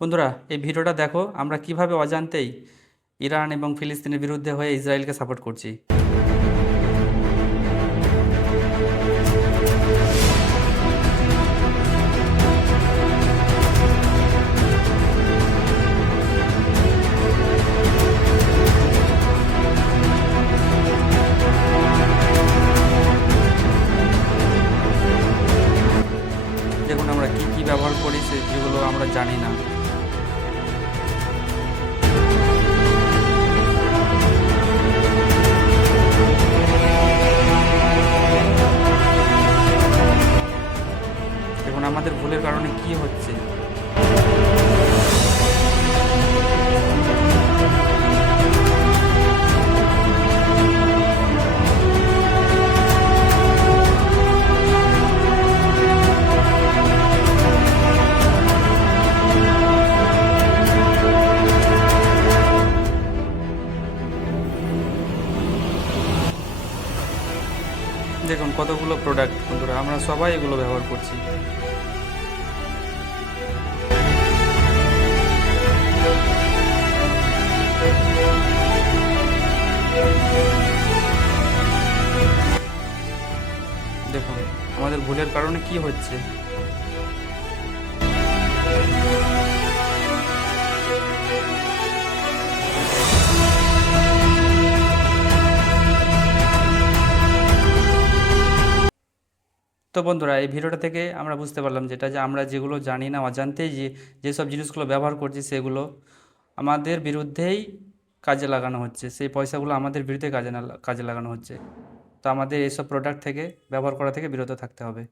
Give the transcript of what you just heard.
বন্ধুরা, এই ভিডিওটা দেখো আমরা কিভাবে অজান্তেই ইরান এবং ফিলিস্তিনের বিরুদ্ধে হয়ে ইসরায়েলকে সাপোর্ট করছি। দেখুন আমরা কি কি ব্যবহার করি যেগুলো আমরা জানি না। দেখুন আমাদের ভুলের কারণে কি হচ্ছে। দেখুন কতগুলো প্রোডাক্ট বন্ধুরা, আমরা সবাই এগুলো ব্যবহার করছি। দেখুন আমাদের ভুলের কারণে কি হচ্ছে। তো বন্ধুরা, এই ভিডিওটা থেকে আমরা বুঝতে পারলাম যে আমরা যেগুলো জানি না অজান্তেই যেসব জিনিসগুলো ব্যবহার করছি সেগুলো আমাদের বিরুদ্ধেই কাজে লাগানো হচ্ছে, সেই পয়সাগুলো আমাদের বিরুদ্ধে কাজে লাগানো হচ্ছে। তো আমাদের এইসব প্রোডাক্ট থেকে ব্যবহার করা থেকে বিরত থাকতে হবে।